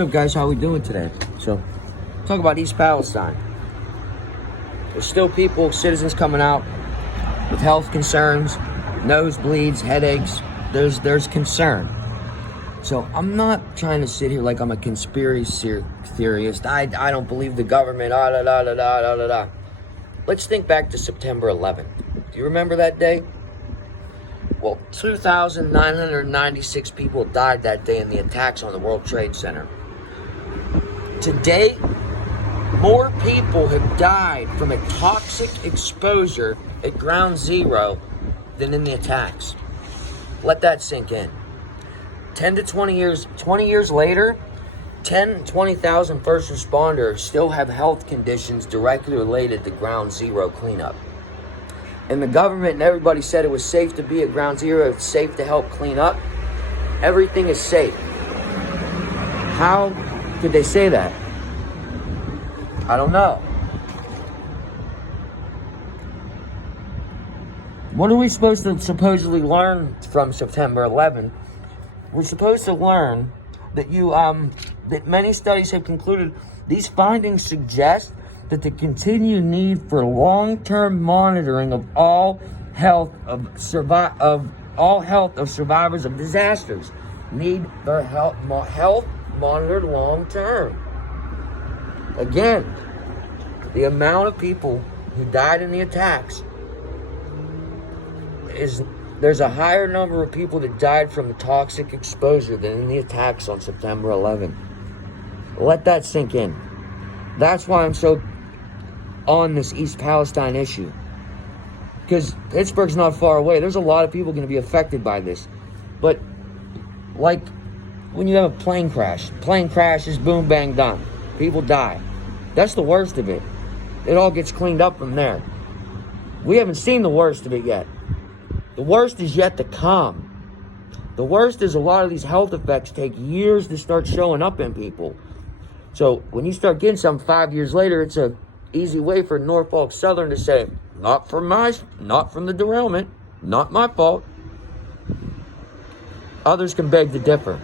What's up, guys? How we doing today? So, talk about East Palestine. There's still people, citizens coming out with health concerns, nosebleeds, headaches. There's concern. So I'm not trying to sit here like I'm a conspiracy theorist. I don't believe the government. Let's think back to September 11th. Do you remember that day? Well, 2,996 people died that day in the attacks on the World Trade Center. Today, more people have died from a toxic exposure at ground zero than in the attacks. Let that sink in. 10 to 20 years later, 20,000 first responders still have health conditions directly related to ground zero cleanup. And the government and everybody said it was safe to be at ground zero, it's safe to help clean up. Everything is safe. How could they say that? I don't know. What are we supposed to supposedly learn from September 11th? We're supposed to learn that that many studies have concluded these findings suggest that the continued need for long-term monitoring of all health of survivors of disasters need their health monitored long-term. Again, the amount of people who died in the attacks there's a higher number of people that died from the toxic exposure than in the attacks on September 11th. Let that sink in. That's why I'm so on this East Palestine issue. Because Pittsburgh's not far away. There's a lot of people going to be affected by this. But, like, when you have a plane crashes, boom, bang, done. People die. That's the worst of it. It all gets cleaned up from there. We haven't seen the worst of it yet. The worst is yet to come. The worst is a lot of these health effects take years to start showing up in people. So when you start getting some 5 years later, it's a easy way for Norfolk Southern to say, not from the derailment, not my fault. Others can beg to differ.